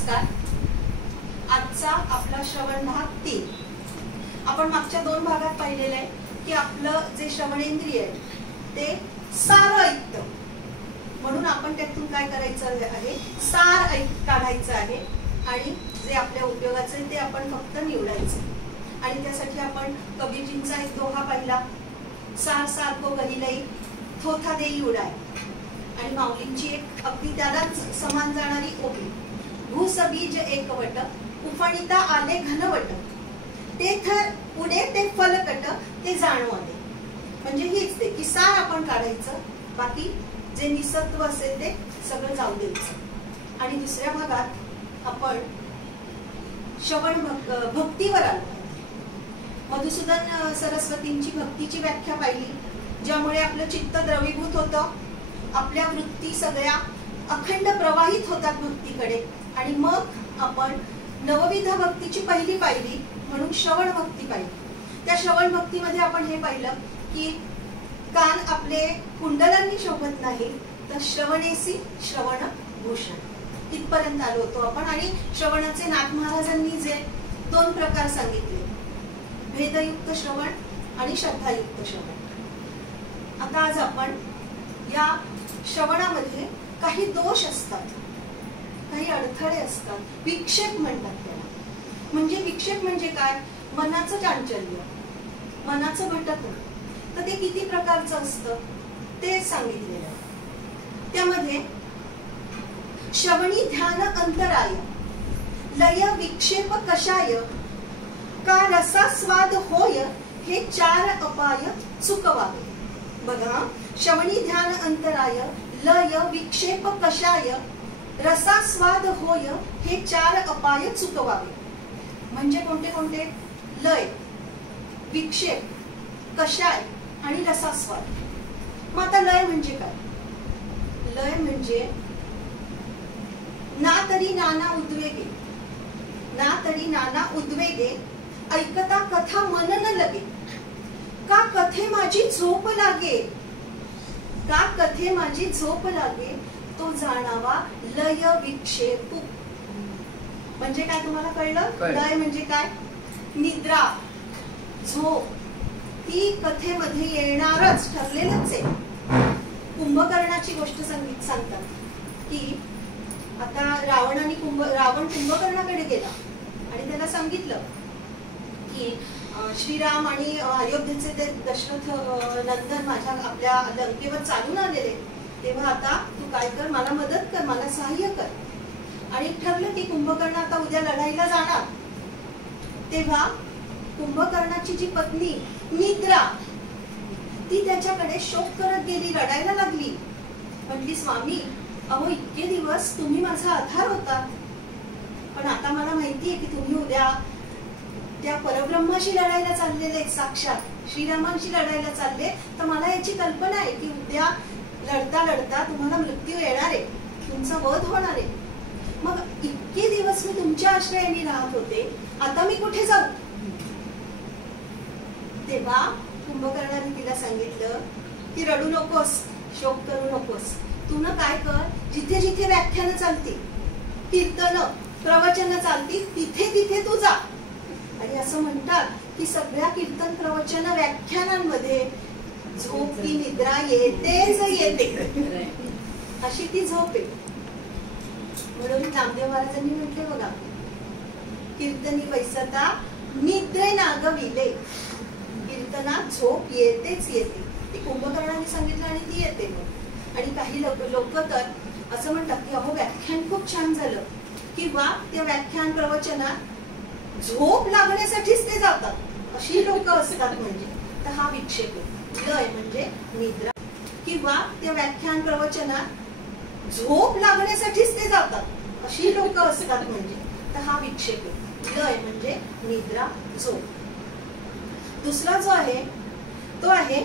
नमस्कार. आजचा आपला श्रवण भाग 3. आपण मागच्या 2 भागात पाहिलेलं आहे की आपलं जे श्रवणेंद्रिय आहे ते सार ऐकतं, म्हणून आपण त्यातून काय करायचं आहे, सार काढायचं आहे आणि जे आपल्या उपयोगाचं आहे ते आपण फक्त निवडायचं. आणि त्यासाठी आपण कबीरजींचा एक दोहा पाहिला, सार सारखो गहिलई थोथा देई उडाय, आणि माऊलींची एक अगदी त्यालाच समान जाणारी ओवी, भूसबीज एकवट उफणिता आले घनवट, ते थर पुढे ते फलकट ते जाणवले. म्हणजे हीच ते की सार आपण काढायचं, बाकी जे निसत्व असेल ते सगळं जाऊ द्यायचं. आणि दुसऱ्या भागात आपण श्रवण भक्तीवर आलो. मधुसूदन सरस्वतींची भक्तीची व्याख्या पाहिली, ज्यामुळे आपलं चित्त द्रवीभूत होतं, आपल्या वृत्ती सगळ्या अखंड प्रवाहित होतात भक्तीकडे. आणि मग आपण नवविध भक्तीची पहिली पाहिली म्हणून श्रवण भक्ती पाहिली. त्या श्रवण भक्तीमध्ये आपण हे पाहिलं की कान आपले कुंडलांनी शोभत नाही, तर श्रवणेसी श्रवण भूषण, इथपर्यंत आलो होतो आपण. आणि श्रवणाचे नाथ महाराजांनी जे 2 प्रकार सांगितले, भेदयुक्त श्रवण आणि श्रद्धायुक्त श्रवण. आता आज आपण या श्रवणामध्ये काही दोष असतात, काही अडथळे असतात, विक्षेप म्हणतात त्याला. म्हणजे विक्षेप म्हणजे काय, मनाचं चांचल्य, मनाचं भटकणं. तर ते किती प्रकारचं असतं ते सांगितलेलं आहे. त्यामध्ये श्रवणी ध्यान अंतराय लय विक्षेप कशाय का रसा स्वाद होय हे 4 अपाय चुकवावे. बघा, श्रवणी ध्यान अंतराय लय विक्षेप कशाय रसा स्वाद होय हे 4 अपाय चुकवावे. म्हणजे कोणते कोणते, लय, विक्षेप, कशाय आणि रसास्वाद. मग आता लय म्हणजे काय, लय म्हणजे ना तरी नाना उद्वेगे, ना तरी नाना उद्वेगे ऐकता कथा मन न लगे, का कथे माझी झोप लागे, का कथे माझी झोप लागे तो जाणावा लय विक्षेप. म्हणजे काय, तुम्हाला कळलं? लय म्हणजे काय, निद्रा, झोप, ती कथेमध्ये येणारच, ठरलेलंच आहे. कुंभकर्णाची गोष्ट सांगतात की आता रावण कुंभकर्णाकडे गेला आणि त्याला सांगितलं की श्रीराम आणि अयोध्येचे ते दशरथ नंदन माझ्या आपल्या लंकेवर चालून आलेले, तेव्हा आता तू काय कर, मला मदत कर, मला सहाय्य कर. आणि ठरलं की कुंभकर्ण आता उद्या लढाईला जाणार. तेव्हा कुंभकर्णाची जी पत्नी निद्रा, ती त्याच्याकडे शोक करत गेली, रडायला लागली. म्हटली, स्वामी अहो इतके दिवस तुम्ही माझा आधार होता, पण आता मला माहितीये की तुम्ही उद्या त्या परब्रह्माशी लढायला चाललेले आहेत, साक्षात श्रीरामांशी लढायला चालले. तर मला याची कल्पना आहे की उद्या लढता लढता तुम्हाला मृत्यू येणार आहे, तुमचा वध होणार आहे. मग इतके दिवस मी तुमच्या आश्रयाने राहत होते, आता मी कुठे जाऊ? तेव्हा कुंभकर्णाने तिला सांगितलं की रडू नकोस, शोक करू नकोस, तू न काय कर, जिथे जिथे व्याख्यानं चालतील, कीर्तन प्रवचन चालतील, तिथे तिथे तू जा. आणि असं म्हणतात की सगळ्या कीर्तन प्रवचन व्याख्यानांमध्ये झोप ती निद्रा येतेच येते, अशी ती झोप आहे. म्हणून नामदेव महाराजांनी म्हटले बघा, कीर्तनी बैसता निद्रे नागविले, कीर्तनात झोप येतेच येते. ती कुंभकर्णाने सांगितलं आणि ती येते. मग आणि काही लोक तर असं म्हणतात की अहो व्याख्यान खूप छान झालं, किंवा त्या व्याख्यान प्रवचनात झोप लागण्यासाठीच ते जातात, अशी लोक असतात. म्हणजे तर हा विक्षेप आहे. लय म्हणजे निद्रा, किंवा त्या व्याख्यान प्रवचनात झोप लागण्यासाठीच ते जातात, अशी लोक असतात. म्हणजे तर हा विक्षेप आहे. लय म्हणजे निद्रा, झोप. दुसरा जो आहे तो आहे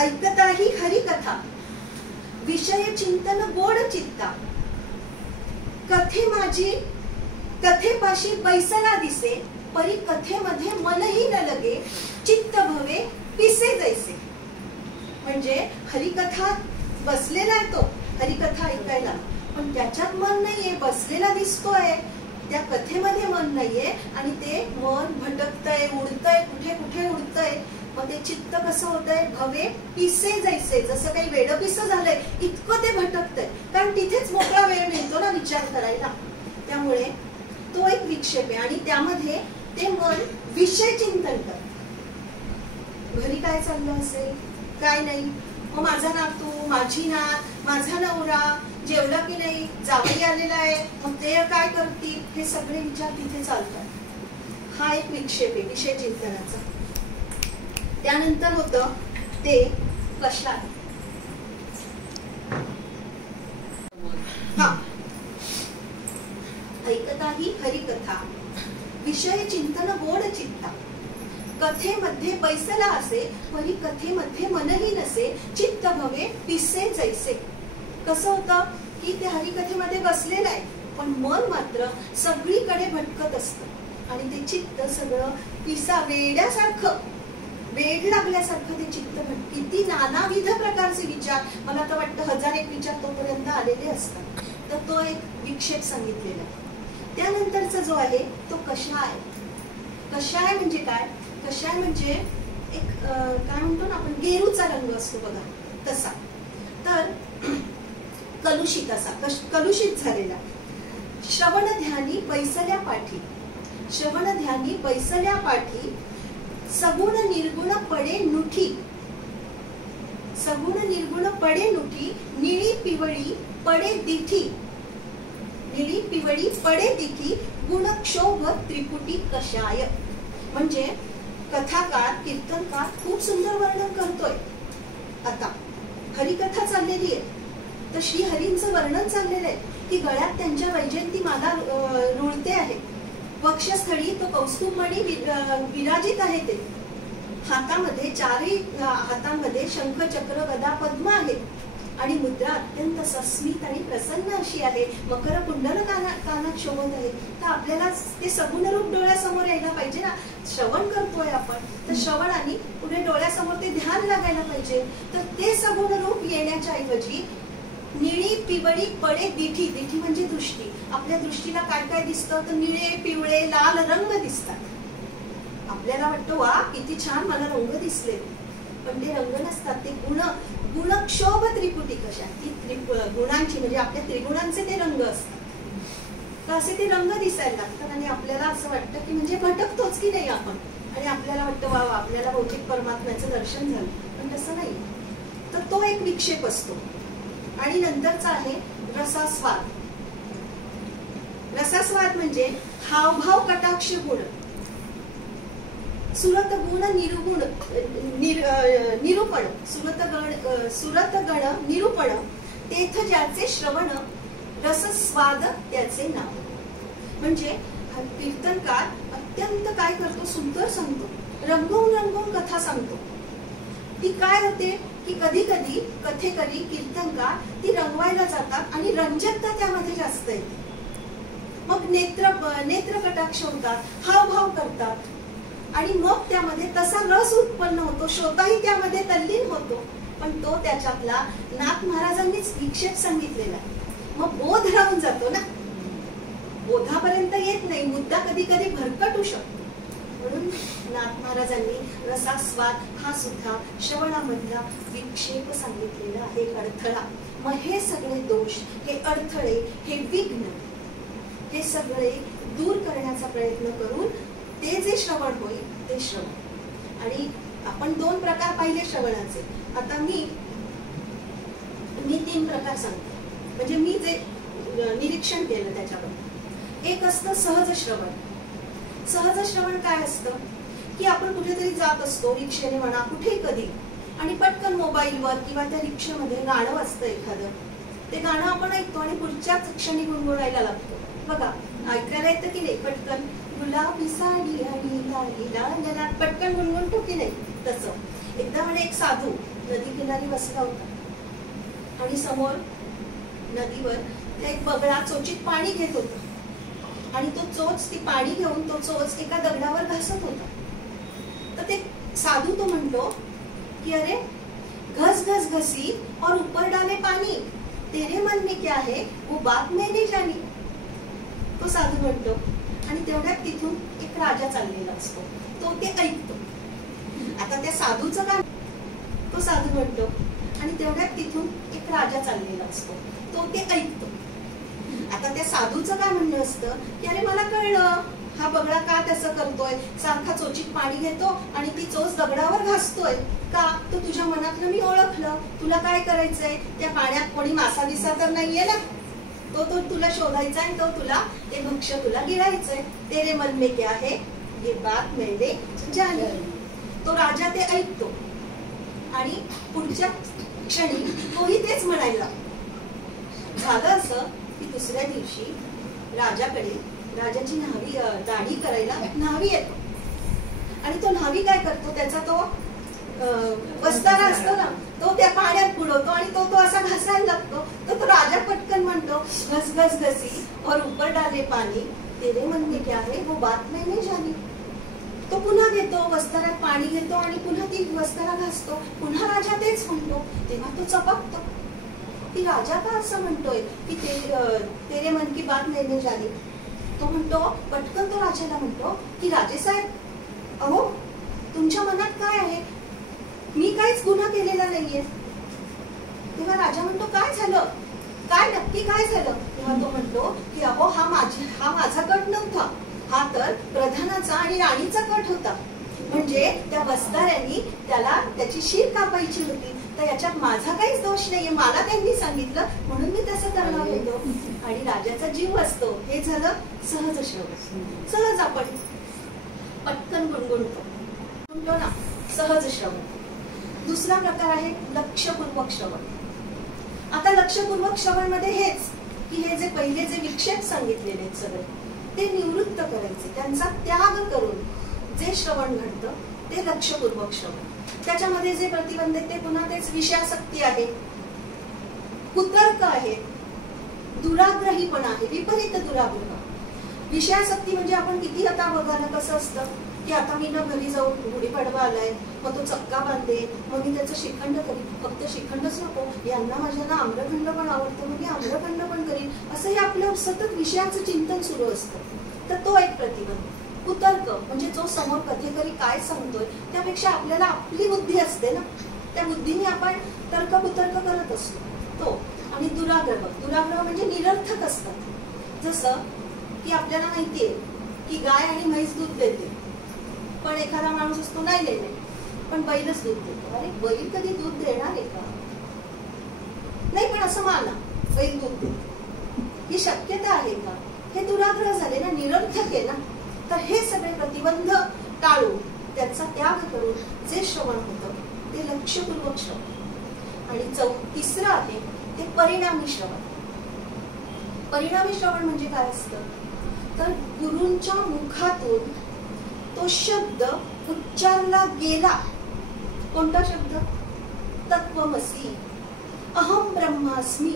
ऐकताही हरिकथा विषय चिंतन गोड चित्ता, कथे माझी कथेपाशी बैसला दिसे परी कथेमध्ये मनही न लगे, चित्त भवे पिसे जैसे. म्हणजे हरिकथा बसलेला आहे तो हरिकथा ऐकायला, पण त्याच्यात मन नाहीये, बसलेला दिसतोय, त्या कथेमध्ये मन नाहीये आणि ते मन भटकतय, उडतय, कुठे कुठे उडतय. मग ते चित्त कसं होतंय, भवे पिसे जैसे, जसं काही वेडपिसं झालंय इतकं ते भटकतंय. कारण तिथेच मोकळा वेळ मिळतो ना विचार करायला. त्यामुळे तो एक विक्षेप आहे आणि त्यामध्ये ते मन विषय चिंतन करत. घरी काय चाललं असेल, काय नाही, मग माझा नातू, माझी नात, माझा नवरा जेवला की नाही, जावई आलेला आहे, मग ते काय करतील, हे सगळे विचार तिथे चालतात. हा एक विक्षेप आहे विषय चिंतनाचा. त्यानंतर होतं ते कशा, हा, ऐकता ही हरिकथा, विषय चिंतन गोड चित्ता, कथेमध्ये बैसला असे, परी कथेमध्ये मनही नसे, चित्त भवे पिसे जैसे. कसं होतं की ते हरिकथेमध्ये बसलेलं आहे, पण मन मात्र सगळीकडे भटकत असतं आणि ते चित्त सगळं पिसा, वेड्यासारखं, वेड लागल्यासारखं ते चित्त भटकत. किती नानाविध प्रकारचे विचार, मला तर वाटतं 1001 विचार तोपर्यंत आलेले असतात. तर तो एक विक्षेप सांगितलेला. त्यानंतरचा जो आहे तो कषाय. कषाय म्हणजे काय, कषाय म्हणजे एक काय म्हणतो ना आपण, गेरूचा रंग असतो बघा तसा. तर कलुषित असा, कलुषित झालेला. श्रवण ध्यानी बैसल्या पाठी, श्रवण ध्यानी बैसल्या पाठी, सगुण निर्गुण पडे नुठी, सगुण निर्गुण पडे नुठी, निळी पिवळी पडे दिठी, निळी पिवळी पडे दिठी, गुणक्षोभ त्रिपुटी कषाय. म्हणजे कथाकार, कीर्तनकार खूप सुंदर वर्णन करतोय. आता हरिकथा चाललेली आहे, तर श्री हरींचं वर्णन चाललेलं आहे की गळ्यात त्यांच्या वैजयंती माला रुळते आहे, वक्षस्थळी तो कौस्तुभमणी विराजित आहे, ते हातामध्ये, चारही हातांमध्ये शंख, चक्र, गदा, पद्म आहे आणि मुद्रा अत्यंत सस्मित आणि प्रसन्न अशी आहे. मकर कुंडल कानात शोभत आहे. तर आपल्याला ते सगुण रूप डोळ्यासमोर यायला पाहिजे ना. श्रवण करतोय आपण, तर श्रवणाने पुढे डोळ्यासमोर ते ध्यान लागायला पाहिजे. तर ते सगुण रूप येण्याच्या ऐवजी निळी पिवळी पडे दिठी, दिठी म्हणजे दृष्टी. आपल्या दृष्टीला काय काय दिसतं, तर निळे, पिवळे, लाल रंग दिसतात. आपल्याला वाटतं वा किती छान मला रंग दिसले, पण ते रंग नसतात, ते गुण, गुणक्षोभ त्रिपुटी कशा, ती गुणांची म्हणजे आपल्या त्रिगुणांचे ते रंग असतात. तर असे ते रंग दिसायला लागतात आणि आपल्याला असं वाटतं की म्हणजे भटकतोच की नाही आपण, आणि आपल्याला वाटतं वा आपल्याला भौतिक परमात्म्याचं दर्शन झालं, पण तसं नाही. तर तो एक विक्षेप असतो. आणि नंतरचा आहे रसास्वाद. रसास्वाद म्हणजे हावभाव कटाक्ष गुण, सुरत गुण निरुगुण निरूपण, सुरत गण निरूपण, तेथ ज्याचे श्रवण, रसस्वाद त्याचे नाव. म्हणजे कीर्तनकार अत्यंत काय करतो, सुंदर सांगतो, रंगवून रंगवून कथा सांगतो. ती काय होते की कधी कधी कथेकरी, कीर्तनकार ती रंगवायला जातात आणि रंजकता त्यामध्ये जास्त येते. मग नेत्र कटाक्ष होतात, हावभाव करतात आणि मग त्यामध्ये तसा रस उत्पन्न होतो, श्रोताही त्यामध्ये तल्लीन होतो. पण तो त्याच्यातला नाथ महाराजांनीच विक्षेप सांगितलेला आहे. मग बोध राहून जातो ना, बोधापर्यंत येत नाही, मुद्दा कधी कधी भरकटू शकतो. म्हणून नाथ महाराजांनी रसास्वाद हा सुद्धा श्रवणामधला विक्षेप सांगितलेला आहे, अडथळा. मग हे सगळे दोष, हे अडथळे, हे विघ्न, हे सगळे दूर करण्याचा प्रयत्न करून ते जे श्रवण होईल ते श्रवण. आणि आपण 2 प्रकार पाहिले श्रवणाचे. आता मी 3 प्रकार सांगते, म्हणजे मी जे निरीक्षण केलं त्याच्याबद्दल. एक असतं सहज श्रवण. सहज श्रवण काय असतं की आपण कुठेतरी जात असतो, रिक्षेने म्हणा, कुठे कधी, आणि पटकन मोबाईलवर किंवा त्या रिक्षेमध्ये गाणं वाजतं एखादं, ते गाणं आपण ऐकतो आणि पुढच्याच क्षणी गुणगुणायला लागतो. बघा ऐकायला येतं की नाही, पटकन गुलाबी साडी आणि लाली लाल, पटकन गुणगुणतो की नाही. तसं एकदा म्हणे एक साधू नदी किनारी बसला होता आणि समोर नदीवर एक बगळा चोचीत पाणी घेत होता आणि तो चोच, ती पाणी घेऊन तो चोच एका दगडावर घासत होता. तर ते साधू तो म्हणतो की अरे घस घस घसी और ऊपर डाले पानी, तेरे मन में क्या है वो बात मैंने जानी. तो साधू म्हणतो आणि तेवढ्यात तिथून एक राजा चाललेला असतो, तो ते ऐकतो. आता त्या साधूचं काय, तो साधू म्हणतो आणि तेवढ्यात तिथून एक राजा चाललेला असतो, तो ते ऐकतो. आता त्या साधूचं काय म्हणणं असतं की अरे मला कळलं हा बगळा का तसं करतोय, सारखा चोचीत पाणी घेतो आणि ती चोच दगडावर घासतोय का, तो तुझ्या मनातलं मी ओळखलं. तुला काय करायचंय, त्या पाण्यात कोणी मासा दिसा तर नाहीये ना, तो तुला शोधायचा आहे, तो तुला ते भक्ष्य तुला गिळायचंय. तेरे मन में क्या है ये बात मैंने जानी. तो राजा ते ऐकतो आणि पुढच्या क्षणी तोही तेच म्हणायला. झालं असं की दुसऱ्या दिवशी राजाकडे राजाची न्हावी दाढी करायला न्हावी येतो आणि तो न्हावी काय करतो, त्याचा तो वस्तारा असतो ना, तो त्या पाण्यात बुडवतो आणि तो असा घासायला लागतो. तो राजा पटकन म्हणतो घस घस घसी और ऊपर डाले पाणी, तेरे मन में क्या है वो बात मैंने जानी. तो पुन्हा घेतो, वस्तारात पाणी घेतो आणि पुन्हा ती वस्तारा घासतो. पुन्हा राजा तेच म्हणतो. तेव्हा तो चपकतो की राजा का असं म्हणतोय की तेरे मन की बात मैंने जानी. तो म्हणतो, पटकन तो राजाला म्हणतो की राजे साहेब, अहो तुमच्या मनात काय आहे, मी काहीच गुन्हा केलेला नाहीये. तेव्हा राजा म्हणतो काय झालं, काय नक्की काय झालं. तेव्हा तो म्हणतो की अहो हा माझा कट नव्हता, हा तर प्रधानाचा आणि राणीचा कट होता. म्हणजे त्या वस्ताऱ्यांनी त्याला त्याची शीर कापायची होती, तर याच्यात माझा काहीच दोष नाहीये, मला त्यांनी सांगितलं म्हणून मी तसं करणार होतो. आणि राजाचा जीव असतो. हे झालं सहज श्रवण. सहज आपण पटकन गुणगुणतो म्हणतो ना, सहज श्रवण. दुसरा प्रकार आहे लक्षपूर्वक श्रवण. आता लक्षपूर्वक श्रवण मध्ये हेच की हे जे पहिले जे विक्षेप सांगितलेले आहेत सगळे ते निवृत्त करायचे, त्यांचा त्याग करून जे श्रवण घडतं ते लक्षपूर्वक श्रवण. त्याच्यामध्ये जे प्रतिबंध ते पुन्हा तेच विषयासक्ती आहे, कुतर्क आहे, दुराग्रहीपणा आहे, विपरीत दुराग्रह. विषयासक्ती म्हणजे आपण किती आता बघा ना कसं असतं की आता मी ना घरी जाऊन गुढीपाडवा आलाय, मग तो चक्का बांधे, मग मी त्याचं श्रीखंड करीन. फक्त श्रीखंडच नको, यांना माझ्या ना आम्रखंड पण आवडतं, मग मी आम्रखंड पण करीन. असं हे आपलं सतत विषयाचं चिंतन सुरू असतं. तर तो एक प्रतिबंध. कुतर्क म्हणजे जो समोर कथेकरी काय सांगतोय त्यापेक्षा आपल्याला आपली बुद्धी असते ना, त्या बुद्धीने आपण तर्क कुतर्क करत असतो तो. आणि दुराग्रह, दुराग्रह म्हणजे निरर्थक असतात. जसं की आपल्याला माहितीये की गाय आणि म्हैस दूध देते, पण एखादा माणूस असतो नाही देणे, पण बैलच दूध देतो. अरे बैल कधी दूध देणार आहे का, नाही, पण असं माना बैल दूध देतो, ही शक्यता आहे का. हे दुराग्रह झाले ना, निरर्थक आहे ना. तर हे सगळे प्रतिबंध टाळून त्याचा त्याग करून जे श्रवण होतं ते लक्षपूर्वक श्रवण. आणि तिसरं आहे ते परिणामी श्रवण. परिणामी श्रवण म्हणजे काय असतं, तर गुरूंच्या मुखातून तो शब्द उच्चारला गेला. कोणता शब्द, तत्वमसी, अहम ब्रह्मास्मी,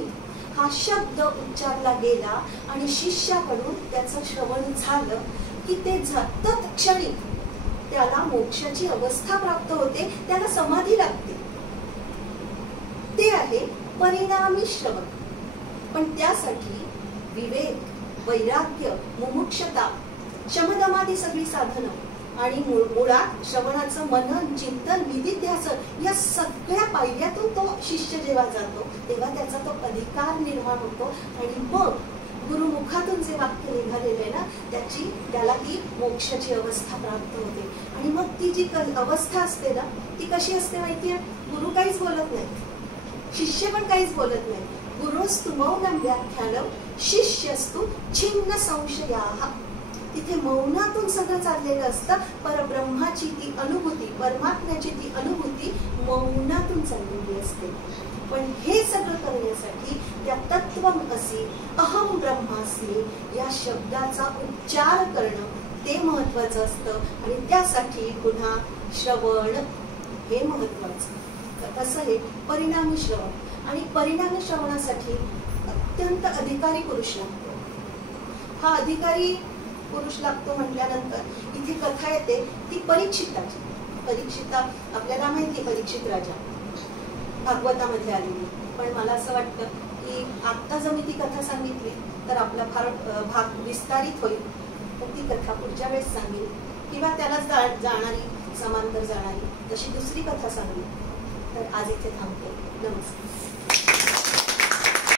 हा शब्द उच्चारला गेला आणि शिष्याकडून त्याचं श्रवण झालं की ते तत्क्षणी त्याला मोक्षाची अवस्था प्राप्त होते, त्याला समाधी लागते. ते आहे परिणामी श्रवण. पण त्यासाठी विवेक, वैराग्य, मुमुक्षता, शमदमादी सगळी साधनं आणि मुळात श्रवणाचं मनन, चिंतन, विधिध्यासन या सगळ्या पायऱ्यातून तो शिष्य जेव्हा जातो तेव्हा त्याचा तो अधिकार निर्माण होतो. आणि मग गुरुमुखातून जे वाक्य निघालेले ना त्याला ती मोक्षाची अवस्था प्राप्त होते. आणि मग ती जी अवस्था असते ना ती कशी असते माहितीये, गुरु काहीच बोलत नाही, शिष्य पण काहीच बोलत नाही. गुरुस्तु मौनम व्याख्यानम शिष्यस्तु छिन्न संशयाः. तिथे मौनातून सगळं चाललेलं असतं. परब्रह्माची ती अनुभूती, परमात्म्याची ती अनुभूती मौनातून चाललेली असते. पण हे सगळं करण्यासाठी त्या तत्वम असी, अहम ब्रह्मास्मी या शब्दाचा उच्चार करणं ते महत्वाचं असतं. आणि त्यासाठी पुन्हा श्रवण हे महत्वाचं. कसं हे परिणामी श्रवण. आणि परिणामी श्रवणासाठी अत्यंत अधिकारी पुरुष लागतो. हा अधिकारी पुरुष लागतो म्हटल्यानंतर इथे कथा येते ती परीक्षिताची. परीक्षिता आपल्याला माहिती, परीक्षित राजा भागवतामध्ये आलेली. पण मला असं वाटतं की आत्ता जर मी ती कथा सांगितली तर आपला फार भाग विस्तारित होईल. तर ती कथा पुढच्या वेळेस सांगेल किंवा त्याला जाणारी समांतर जाणारी तशी दुसरी कथा सांगेल. तर आज इथे थांबते. नमस्कार.